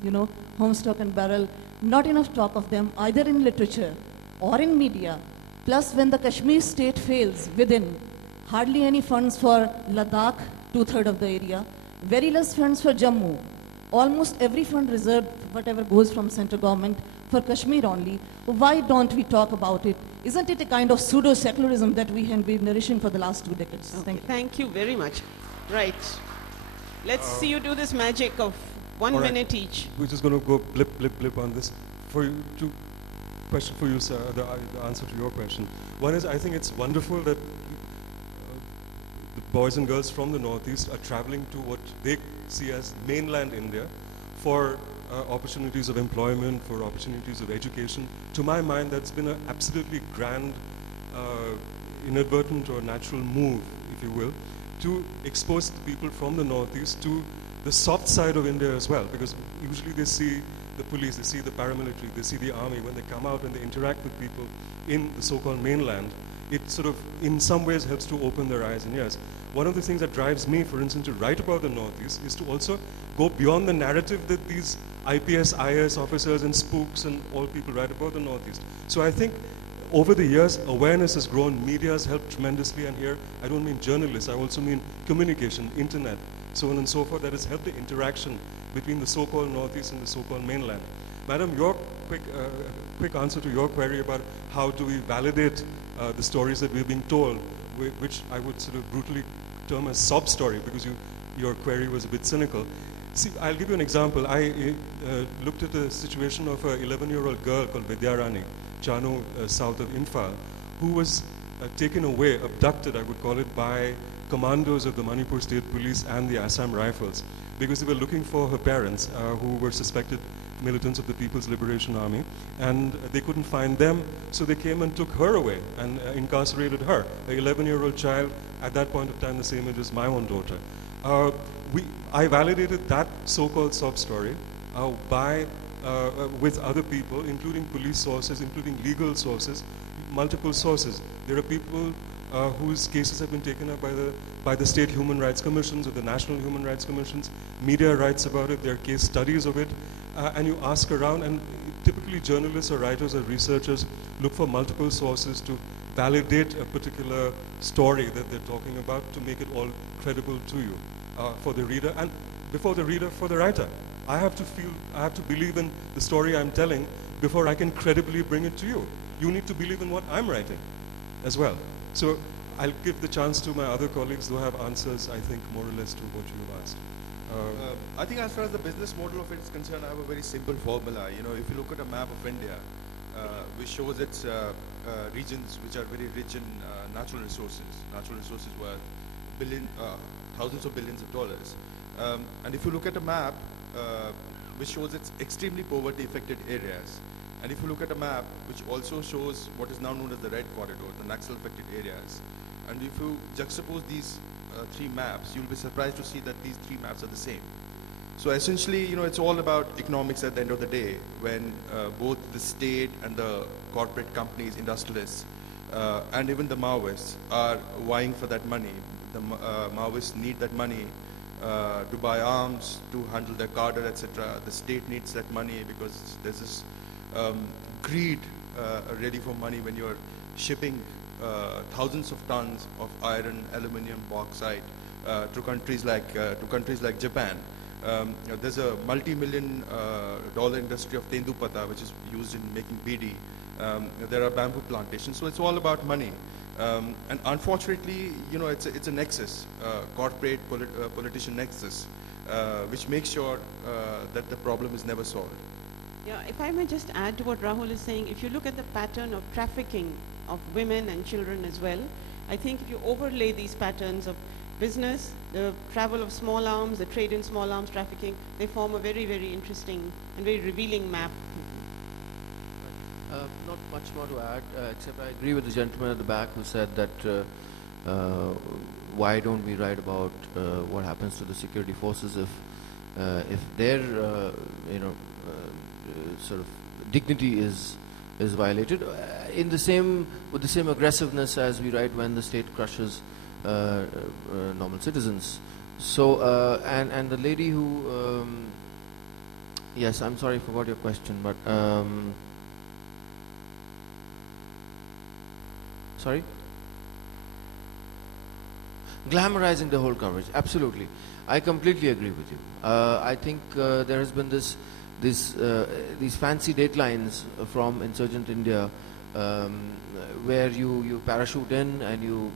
home, stock and barrel, not enough talk of them either in literature or in media. Plus when the Kashmir state fails within, hardly any funds for Ladakh, 2/3 of the area, very less funds for Jammu. Almost every fund reserved, whatever goes from central government, for Kashmir only. Why don't we talk about it? Isn't it a kind of pseudo-secularism that we have been nourishing for the last 2 decades? Okay. Thank you very much. Right. Let's see you do this magic of 1 minute each. We're just going to go blip, blip, blip on this. For you, question for you, sir, the answer to your question. One is, I think it's wonderful that the boys and girls from the Northeast are traveling to what they see as mainland India for opportunities of employment, for opportunities of education. To my mind, that's been an absolutely grand, inadvertent or natural move, if you will, to expose the people from the Northeast to the soft side of India as well, because usually they see the police, they see the paramilitary, they see the army. When they come out and they interact with people in the so-called mainland, it sort of, in some ways, helps to open their eyes and ears. One of the things that drives me, for instance, to write about the Northeast is to also go beyond the narrative that these IPS, IAS officers and spooks and all people write about the Northeast. So I think over the years, awareness has grown, media has helped tremendously, and here I don't mean journalists, I also mean communication, internet, so on and so forth, that has helped the interaction between the so-called Northeast and the so-called mainland. Madam, your quick answer to your query about how do we validate the stories that we're being told, which I would sort of brutally term as sob story, because your query was a bit cynical. See, I'll give you an example. I looked at the situation of an 11-year-old girl called Vidyarani, Chano, south of Imphal, who was taken away, abducted, I would call it, by commandos of the Manipur State Police and the Assam Rifles, because they were looking for her parents, who were suspected militants of the People's Liberation Army, and they couldn't find them, so they came and took her away and incarcerated her, an 11-year-old child, at that point of time the same age as my own daughter. I validated that so-called sob story with other people, including police sources, including legal sources, multiple sources. There are people whose cases have been taken up by the state human rights commissions or the national human rights commissions. Media writes about it. There are case studies of it, and you ask around, and typically journalists or writers or researchers look for multiple sources to validate a particular story that they're talking about, to make it all credible to you, for the reader, and before the reader, for the writer. I have to believe in the story I'm telling before I can credibly bring it to you. You need to believe in what I'm writing as well. So I'll give the chance to my other colleagues who have answers, I think, more or less to what you've asked. I think as far as the business model of it is concerned, I have a very simple formula. You know, if you look at a map of India, which shows its regions which are very rich in natural resources worth thousands of billions of dollars. And if you look at a map which shows its extremely poverty-affected areas, and if you look at a map which also shows what is now known as the red corridor, the Naxal-affected areas, and if you juxtapose these three maps, you'll be surprised to see that these three maps are the same. So essentially, you know, it's all about economics at the end of the day, when both the state and the corporate companies, industrialists, and even the Maoists are vying for that money. The Maoists need that money to buy arms, to handle their cadre, etc. The state needs that money because there's this greed ready for money when you're shipping thousands of tons of iron, aluminium, bauxite to countries like Japan. There's a multi-million dollar industry of tendupata, which is used in making beedi. There are bamboo plantations, so it's all about money. And unfortunately, you know, it's a nexus, corporate politician nexus, which makes sure that the problem is never solved. Yeah, if I may just add to what Rahul is saying, if you look at the pattern of trafficking of women and children as well, I think if you overlay these patterns of business, the travel of small arms, the trade in small arms trafficking, they form a very, very interesting and very revealing map. Not much more to add, except I agree with the gentleman at the back who said that why don't we write about what happens to the security forces if their sort of dignity is violated with the same aggressiveness as we write when the state crushes normal citizens. So and the lady who yes, I'm sorry, I forgot your question, but sorry? Glamorizing the whole coverage, absolutely. I completely agree with you. I think there has been these fancy datelines from Insurgent India where you parachute in and you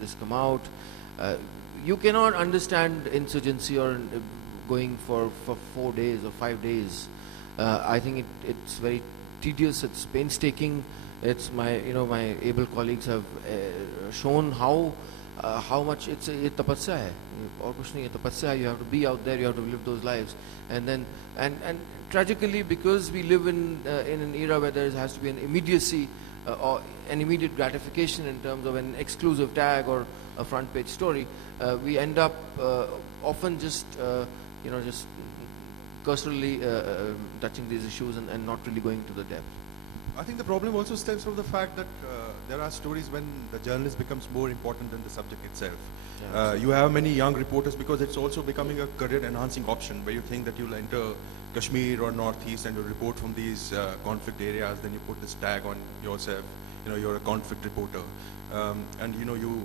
just come out. You cannot understand insurgency or going for 4 days or 5 days. I think it's very tedious, it's painstaking. It's my able colleagues have shown how much it's a tapasya hai. Aur kuch nahi hai, tapasya hai. You have to be out there, you have to live those lives, and then and tragically, because we live in an era where there has to be an immediacy or an immediate gratification in terms of an exclusive tag or a front page story, we end up often just cursorily touching these issues and not really going to the depth. I think the problem also stems from the fact that there are stories when the journalist becomes more important than the subject itself. Yeah, you have many young reporters, because it's also becoming a career-enhancing option where you think that you'll enter Kashmir or Northeast and you report from these conflict areas, then you put this tag on yourself, you're a conflict reporter. And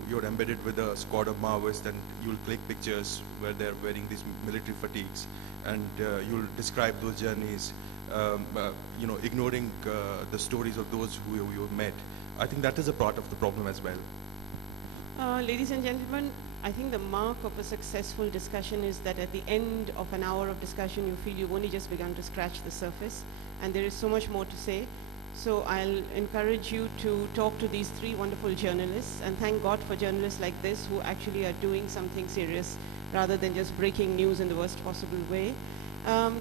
you're embedded with a squad of Maoists, and you'll click pictures where they're wearing these military fatigues, and you'll describe those journeys, ignoring the stories of those who you have met. I think that is a part of the problem as well. Ladies and gentlemen, I think the mark of a successful discussion is that at the end of an hour of discussion, you feel you've only just begun to scratch the surface, and there is so much more to say. So I'll encourage you to talk to these three wonderful journalists, and thank God for journalists like this who actually are doing something serious rather than just breaking news in the worst possible way.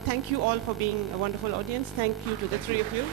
Thank you all for being a wonderful audience. Thank you to the three of you.